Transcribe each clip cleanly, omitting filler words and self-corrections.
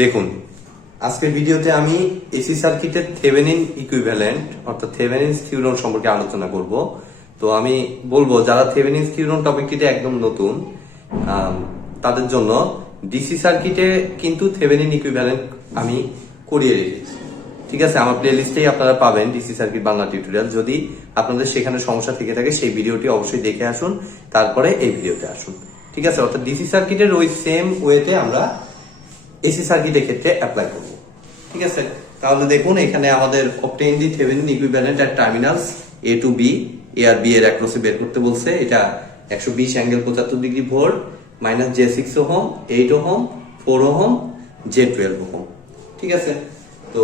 দেখুন, আজকের ভিডিওতে আমি এসি সার্কিটের থেভেনিন ইকুইভ্যালেন্ট অর্থাৎ থেভেনিন থিওরেম সম্পর্কে আলোচনা করব। তো আমি বলবো যারা থেভেনিন থিওরেম টপিকটিতে একদম নতুন তাদের জন্য ডিসি সার্কিটে কিন্তু থেভেনিন ইকুইভ্যালেন্ট আমি করিয়ে রেখেছি। ঠিক আছে, আমার প্লে লিস্টেই আপনারা পাবেন ডিসি সার্কিট বাংলা টিউটোরিয়াল। যদি আপনাদের সেখানে সমস্যা থেকে থাকে সেই ভিডিওটি অবশ্যই দেখে আসুন, তারপরে এই ভিডিওতে আসুন। ঠিক আছে, অর্থাৎ ডিসি সার্কিটের ওই সেম ওয়েতে আমরা এসি সার্কিটের ক্ষেত্রে অ্যাপ্লাই করব। ঠিক আছে, তাহলে দেখুন এখানে আমাদের অবটেইন দি থেভেনিন ইকুইভ্যালেন্ট এট টার্মিনালস এ টু বি, এ আর বি এর অ্যাক্রসে বের করতে বলছে। এটা 120 angle 75 degree volt, minus J6 ohm, 8 ohm, 4 ohm, J12 ohm. ঠিক আছে, তো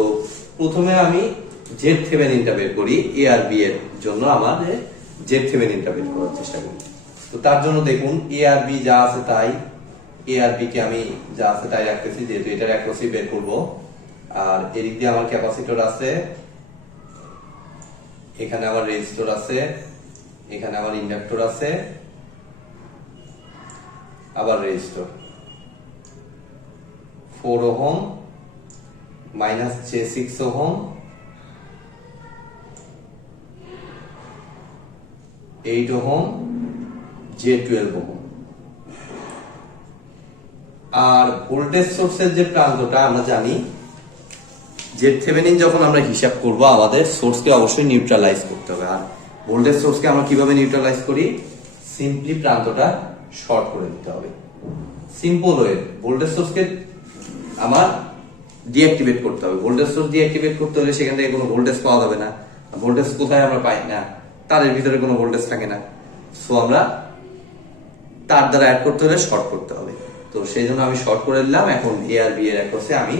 প্রথমে আমি জেড থেভেনিনটা বের করি। এ আর বি এর জন্য আমাদের জেড থেভেনিনটা বের করার চেষ্টা করি। তো তার জন্য দেখুন এ আর বি যা আছে তাই, এ আর বি কে আমি যা আছে তাই রাখতেছি, যেহেতু এটার অ্যাক্রসই বের করব। আর এদিক দিয়ে আমার ক্যাপাসিটর আছে, এখানে আমার রেজিস্টর আছে, এখানে আমার ইন্ডাক্টর আছে, আবার resistor 4 ohm, minus J6 ohm, 8 ohm, J12 ohm. আর ভোল্টেজ সোর্সের যে প্রান্তটা আমরা জানি যে থেভেনিন যখন আমরা হিসাব করব আমাদের সোর্সকে অবশ্যই নিউট্রালাইজ করতে হবে। আর ভোল্টেজ সোর্সকে আমরা কিভাবে নিউট্রালাইজ করি? সিম্পলি প্রান্তটা শর্ট করে দিতে হবে। সিম্পল ওয়ে, ভোল্টেজ সোর্সকে আমার ডিঅ্যাক্টিভেট করতে হবে। ভোল্টেজ সোর্স ডিঅ্যাক্টিভেট করতে হলে সেখান থেকে কোনো ভোল্টেজ পাওয়া যাবে না। ভোল্টেজ কোথায় আমরা পাই না? তারের ভিতরে কোনো ভোল্টেজ থাকে না। সো আমরা তার দ্বারা অ্যাড করতে হলে শর্ট করতে হবে। তো সেই জন্য আমি শর্ট করে দিলাম। এখন এ আর বি এর অ্যাক্রসে আমি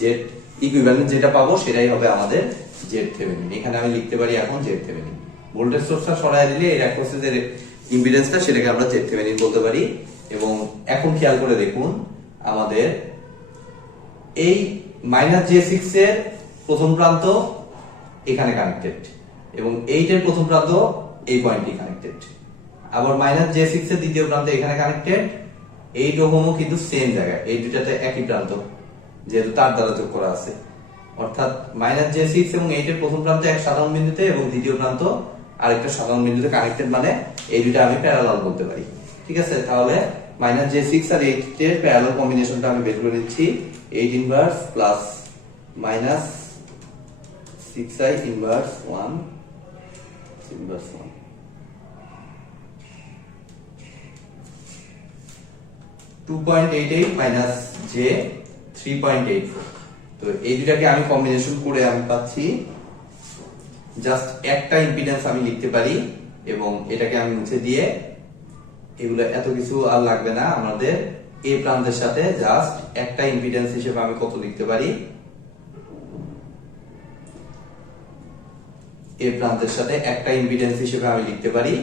জেড ইকুইভ্যালেন্ট যেটা পাবো সেটাই হবে আমাদের জেড থেভেনিন। এখানে আমি লিখতে পারি এখন জেড থেভেনিন। ভোল্টেজ সোর্সটা সরায় দিলে এর অ্যাক্রসে যে ইম্পিডেন্সটা সেটাকে আমরা জেড থেভেনিন বলতে পারি। এবং এখন খেয়াল করে দেখুন আমাদের এই মাইনাস J6 এর প্রথম প্রান্ত এখানে কানেক্টেড এবং 8 এর প্রথম প্রান্ত এই পয়েন্টে কানেক্টেড। আবার মাইনাস J6 এর দ্বিতীয় প্রান্ত এখানে কানেক্টেড। 8 ওহমও কিন্তু সেম জায়গায়, এই দুটাতে একই প্রান্ত যেহেতু তার দ্বারা যোগ করা আছে। অর্থাৎ মাইনাস J6 এবং 8 এর প্রথম প্রান্ত এক সাধারণ বিন্দুতে এবং দ্বিতীয় প্রান্ত আরেকটা সাধারণ বিন্দুতে কানেক্টেড, মানে এই দুটো আমি প্যারালাল বলতে পারি। ঠিক আছে, তাহলে মাইনাস J6 আর 8 এর প্যারালাল কম্বিনেশনটা আমি বের করে নিচ্ছি। 8 inverse plus minus 6i inverse 1 inverse 1। Minus J 3.84। তো এই দুটাকে আমি কম্বিনেশন করে আমি পাচ্ছি জাস্ট একটা ইম্পিডেন্স আমি লিখতে পারি এবং এটাকে আমি মুছে দিয়ে এগুলো এত কিছু আর লাগবে না আমাদের। এ প্রান্তের সাথে জাস্ট একটা ইম্পিডেন্স হিসেবে আমি কত লিখতে পারি? এ প্রান্তের সাথে একটা ইম্পিডেন্স হিসেবে আমি লিখতে পারি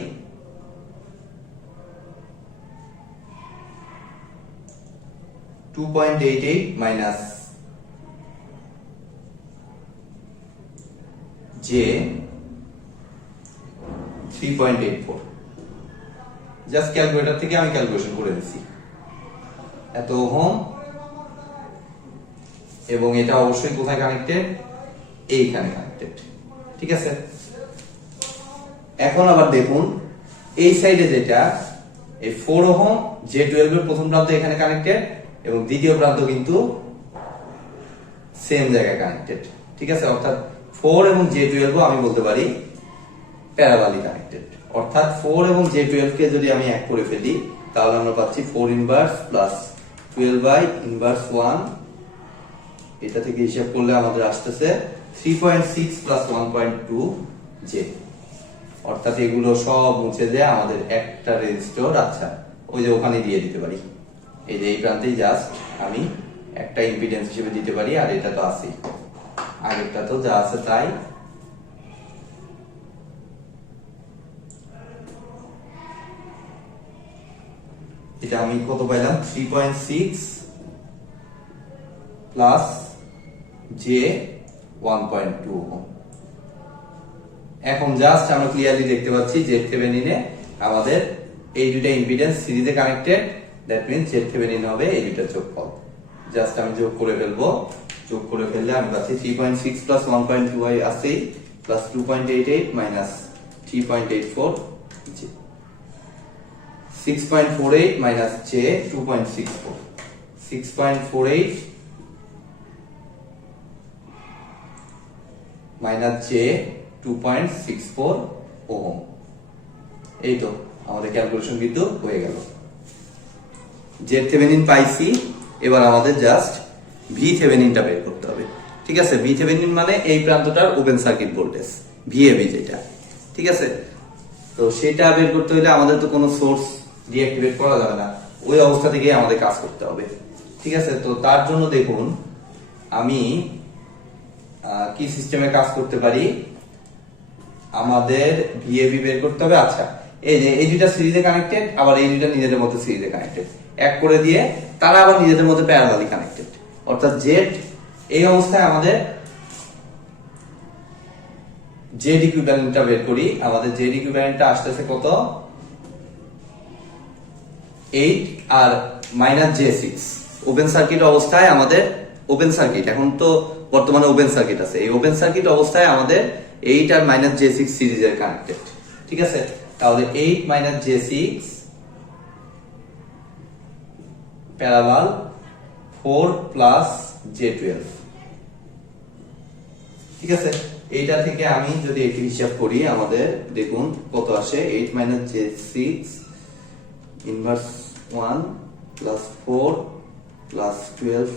2.88 মাইনাস J 3.84। জাস্ট ক্যালকুলেটর থেকে আমি ক্যালকুলেশন করে দিচ্ছি। এত ওহম এবং এটা অবশ্যই কোথায় কানেক্টেড? এইখানে কানেক্টেড। ঠিক আছে, এখন আবার দেখুন এই সাইডে যেটা এই 4 ওহম J12 এর প্রথম প্রান্ত এখানে কানেক্টেড এবং দ্বিতীয় প্রান্ত কিন্তু সেম জায়গায় কানেক্টেড। ঠিক আছে, অর্থাৎ 4 এবং J12 আমি বলতে পারি প্যারালালি কানেক্টেড। অর্থাৎ 4 এবং J12 কে যদি আমি এক করে ফেলি তাহলে আমরা পাচ্ছি 4 ইনভার্স প্লাস 12i ইনভার্স 1। এটা থেকে হিসাব করলে আমাদের আসতেছে 3.6 প্লাস 1.2 J। অর্থাৎ এগুলো সব মুছে দিয়ে আমাদের একটা রেজিস্টর, আচ্ছা ওই যে ওখানে দিয়ে দিতে পারি। এই যে এই প্রান্তেই জাস্ট আমি একটা ইম্পিডেন্স হিসেবে দিতে পারি। আর এটা তো আছেই, আগেরটা তো যা আছে তাই। এটা আমি কত পাইলাম? 3.6 প্লাস J 1.2। এখন জাস্ট আমরা ক্লিয়ারলি দেখতে পাচ্ছি যে থেভেনিনে আমাদের এই দুইটা ইম্পিডেন্স সিরিজে connected, that means Z Thevenin হবে এই দুইটার যোগফল। জাস্ট আমি যোগ করে ফেলবো, যোগ করে ফেললে আমি পাচ্ছি 3.6 প্লাস 1.2 আছে plus 2.88 minus 3.84 6.48 minus j 2.64 6.48 minus j 2.64 ohm. এই তো আমাদের ক্যালকুলেশন কিন্তু হয়ে গেল। জেড থেভেনিন পাইছি, এবার আমাদের জাস্ট ভি থেভেনিনটা বের করতে হবে। ঠিক আছে, ভি থেভেনিন মানে এই প্রান্তটার ওপেন সার্কিট ভোল্টেজ ভিএবি যেটা। ঠিক আছে, তো সেটা বের করতে হলে আমাদের তো কোনো সোর্স ডিঅ্যাক্টিভেট করা যাবে না, ওই অবস্থা থেকে আমাদের কাজ করতে হবে। ঠিক আছে, তো তার জন্য দেখুন আমি কি সিস্টেমে কাজ করতে পারি। আমাদের ভিএবি বের করতে হবে। আচ্ছা, এই যে এই দুইটা সিরিজে কানেক্টেড, আবার এই দুইটা নিজেদের মধ্যে সিরিজে কানেক্টেড, এক করে দিয়ে তারা আবার নিজেদের মধ্যে প্যারালালি কানেক্টেড, অর্থাৎ জেড এই অবস্থায় আমাদের জেড ইকুইভ্যালেন্টটা বের করি। আমাদের জেড ইকুইভ্যালেন্টটা আসতেছে কত, 8 আর মাইনাস j6। ওপেন সার্কিট অবস্থায় আমাদের, ওপেন সার্কিট এখন তো বর্তমানে ওপেন সার্কিট আছে, এই ওপেন সার্কিট অবস্থায় আমাদের 8 আর মাইনাস j6 সিরিজের কানেক্টেড। ঠিক আছে, তাহলে 8 minus j6 parallel 4 plus j12। ঠিক আছে, এইটা থেকে আমি যদি একটু হিসাব করি আমাদের দেখুন কত আসে, 8 minus j6 inverse 1 plus 4 plus 12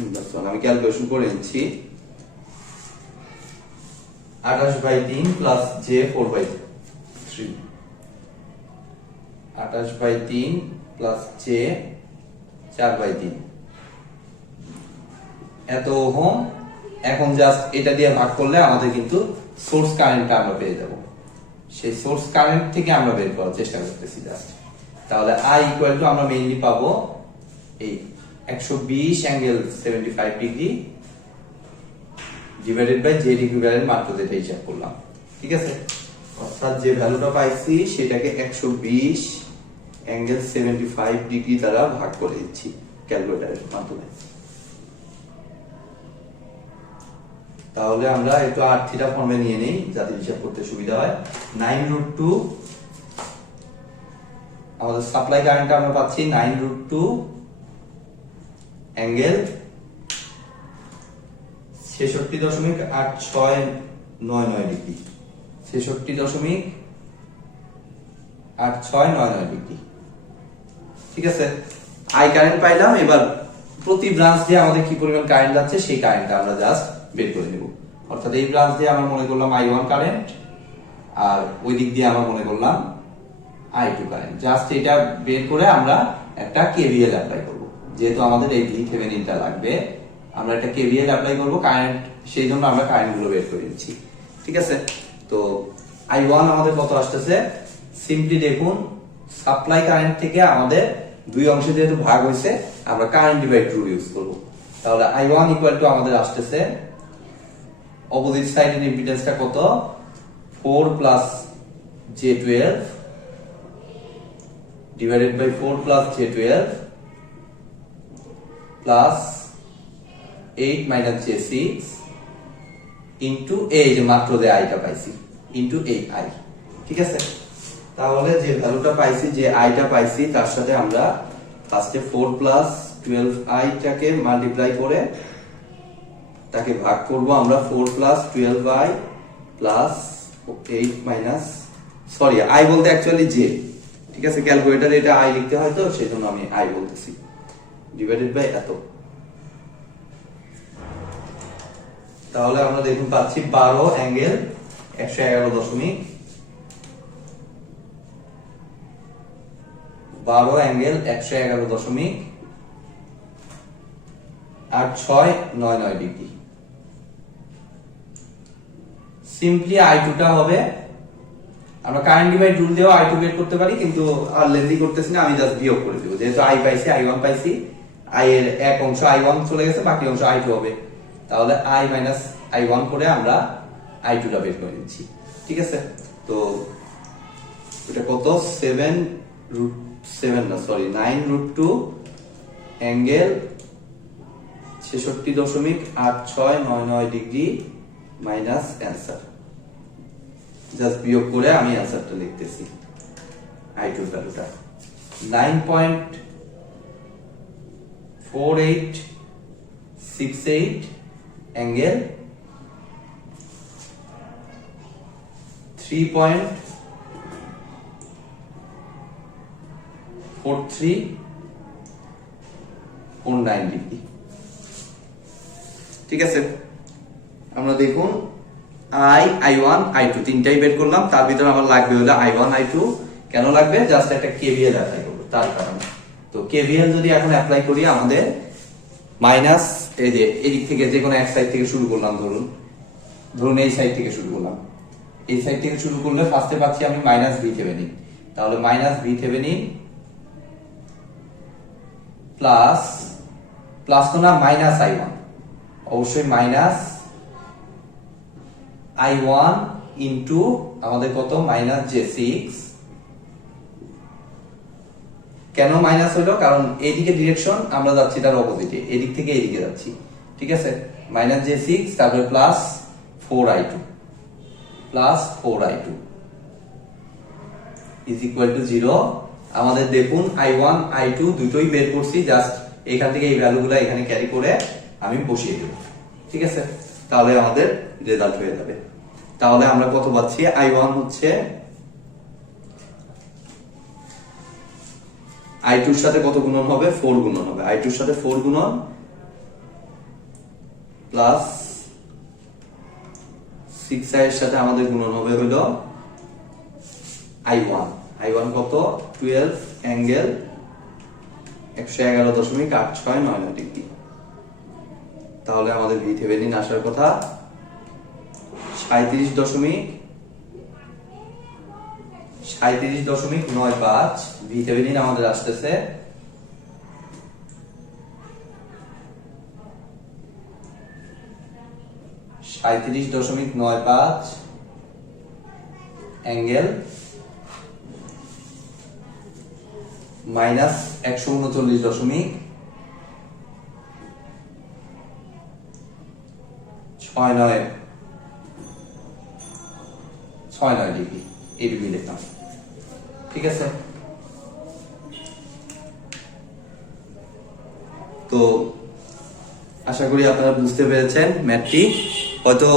inverse 1। আমি ক্যালকুলেশন করে নিচ্ছি, 28/3 প্লাস j4/3, 28/3 প্লাস j4/3 এত ওহম। এখন জাস্ট এটা দিয়ে ভাগ করলে আমাদের কিন্তু সোর্স কারেন্টটা আমরা পেয়ে যাব। সেই সোর্স কারেন্ট থেকে আমরা বের করার চেষ্টা করতেছি জাস্ট। তাহলে I ইকুয়াল টু আমরা মেইনলি পাবো এই 120 angle 75 degree divided by Z equivalent মাত্র যেটা হিসাব করলাম। ঠিক আছে, অর্থাৎ যে ভ্যালুটা পাইছি সেটাকে 120 অ্যাঙ্গেল 75 ডিগ্রি দ্বারা ভাগ করে দিচ্ছি ক্যালকুলেটরের মাধ্যমে। তাহলে আমরা একটু r থিটা ফর্মে নিয়ে নেই যাতে হিসাব করতে সুবিধা হয়। 9√2 আমাদের সাপ্লাই কারেন্টটা আমরা পাচ্ছি 9√2 অ্যাঙ্গেল 66.8699 ডিগ্রি, 66.8699 ডিগ্রি। ঠিক আছে, আই কারেন্ট পাইলাম। এবার প্রতি ব্রাঞ্চ দিয়ে আমাদের কি পরিমাণ কারেন্ট যাচ্ছে সেই কারেন্টটা আমরা জাস্ট বের করে নেব। অর্থাৎ এই ব্রাঞ্চ দিয়ে আমরা মনে করলাম I1 কারেন্ট, আর ওই দিক দিয়ে আমরা মনে করলাম I2 কারেন্ট। জাস্ট এটা বের করে আমরা একটা KVL অ্যাপ্লাই করব। যেহেতু আমাদের এই ভি থেভেনিনটা লাগবে, আমরা একটা KVL অ্যাপ্লাই করব কারেন্ট, সেই জন্য আমরা কারেন্ট গুলো বের করে নিচ্ছি। ঠিক আছে, তো I1 আমাদের কত আসতেছে, সিম্পলি দেখুন সাপ্লাই কারেন্ট থেকে আমাদের দুই অংশে যেহেতু ভাগ হয়েছে আমরা কারেন্ট ডিভাইড রুল ইউজ করব। তাহলে I1 ইকুয়াল টু আমাদের আসতেছে অপোজিট সাইডের ইম্পিডেন্সটা কত, 4 plus j12 divided by 4 plus j12 plus 8 minus j6 into এই যে মাত্র যে আইটা পাইছি ইনটু এই আই। ঠিক আছে, তাহলে যে ভ্যালুটা পাইছি, যে আইটা পাইছি, তার সাথে আমরা ফার্স্টে 4 প্লাস 12i টাকে মাল্টিপ্লাই করে তাকে ভাগ করব আমরা 4 plus 12i plus 8 minus, sorry I বলতে অ্যাকচুয়ালি জে। ঠিক আছে, ক্যালকুলেটরে এটা আই লিখতে হয় তো সেজন্য আমি আই বলতেছি, ডিভাইডেড বাই এত। তাহলে আমরা দেখুন পাচ্ছি 12 অ্যাঙ্গেল 111.8 ডিগ্রি। সিম্পলি I2 টা হবে, আমরা কারেন্ট ডিভাইড রুল দিয়েও I2 বের করতে পারি, কিন্তু আর লেন্দি করতেছি না, আমি জাস্ট বিয়োগ করে দেব। যেহেতু I পাইছি, I1 পাইছি, I এর এক অংশ I1 চলে গেছে, বাকি অংশ I2 হবে। তাহলে I মাইনাস I1 করে আমরা I2 টা বের করে নিচ্ছি। ঠিক আছে, তো এটা কত 9√2 angle 66.8699 degree minus answer. Just বিয়োগ করে আমি অ্যান্সারটা লিখতেছি। I2 ভ্যালুটা 9.4868 অ্যাঙ্গেল 3.4349 ডিগ্রি। ঠিক আছে, আমরা দেখুন I1 I2 তিনটাই বের করলাম। তার ভিতরে আমার লাগবে হলো I1 I2। কেন লাগবে? জাস্ট একটা KVL অ্যাপ্লাই করব তার কারণে। তো KVL যদি এখন অ্যাপ্লাই করি আমাদের মাইনাস এই যে এদিক থেকে যে কোনো এক সাইড থেকে শুরু করলাম, ধরুন এই সাইড থেকে শুরু করলাম। এই সাইড থেকে শুরু করলে ফার্স্টে পাচ্ছি আমি মাইনাস VThevenin। তাহলে মাইনাস VThevenin প্লাস তো না মাইনাস I1, অবশ্যই মাইনাস I1 ইন্টু আমাদের কত মাইনাস J6। কেন মাইনাস হলো? কারণ এইদিকে ডিরেকশন আমরা যাচ্ছি তার অপোজিটে, এদিক থেকে এইদিকে যাচ্ছি। ঠিক আছে, মাইনাস J6 তারপরে plus 4I2 is equal to 0। আমাদের দেখুন I1 I2 দুটোই বের করছি, জাস্ট এখান থেকে এই ভ্যালুগুলো এখানে ক্যারি করে আমি বসিয়ে দেব। ঠিক আছে, তাহলে আমাদের রেজাল্ট হয়ে যাবে। তাহলে আমরা কত পাচ্ছি? I1 হচ্ছে I2 এর সাথে কত গুণন হবে? 4 গুণন হবে। I2 এর সাথে 4 গুণন প্লাস 6i এর সাথে আমাদের গুণন হবে হলো I1 কত 12 অ্যাঙ্গেল 111.869 ডিগ্রি। তাহলে আমাদের VThevenin আসার কথা 37.95। VThevenin আমাদের আসতেছে 37.95 অ্যাঙ্গেল মাইনাস 139.69 ডিগ্রি। এই ডিগ্রি লিখলাম। ঠিক আছে, তো আশা করি আপনারা বুঝতে পেরেছেন ম্যাথটি। হয়তো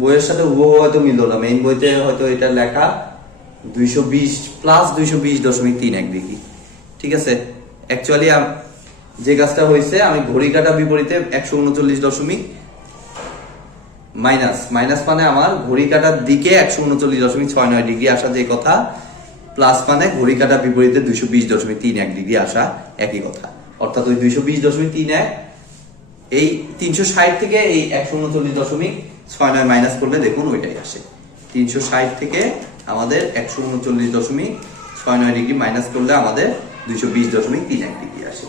বইয়ের সাথে হুবহু হয়তো মিললো না, মেইন বইতে হয়তো এটা লেখা 220 প্লাস 220.31 ডিগ্রি। ঠিক আছে, অ্যাকচুয়ালি যে কাজটা হয়েছে আমি ঘড়ি কাটা বিপরীতে 139 মাইনাস মানে আমার ঘড়ি কাটার দিকে 139.69 ডিগ্রি আসা যে কথা, প্লাস মানে ঘড়ি কাটা বিপরীতে 220.31 ডিগ্রি আসা একই কথা। অর্থাৎ ওই 220.31 এই 360 থেকে এই 139.69 মাইনাস করলে দেখুন ওইটাই আসে। 360 থেকে আমাদের 139.69 ডিগ্রি মাইনাস করলে আমাদের 220.31 ডিগ্রি আসে।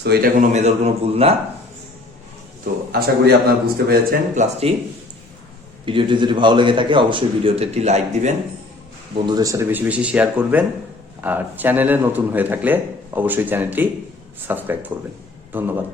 সো এটা কোনো মেজর কোনো ভুল না। তো আশা করি আপনারা বুঝতে পেরেছেন ক্লাসটি। ভিডিওটি যদি ভালো লেগে থাকে অবশ্যই ভিডিওতে একটি লাইক দিবেন, বন্ধুদের সাথে বেশি বেশি শেয়ার করবেন, আর চ্যানেলে নতুন হয়ে থাকলে অবশ্যই চ্যানেলটি সাবস্ক্রাইব করবেন। ধন্যবাদ।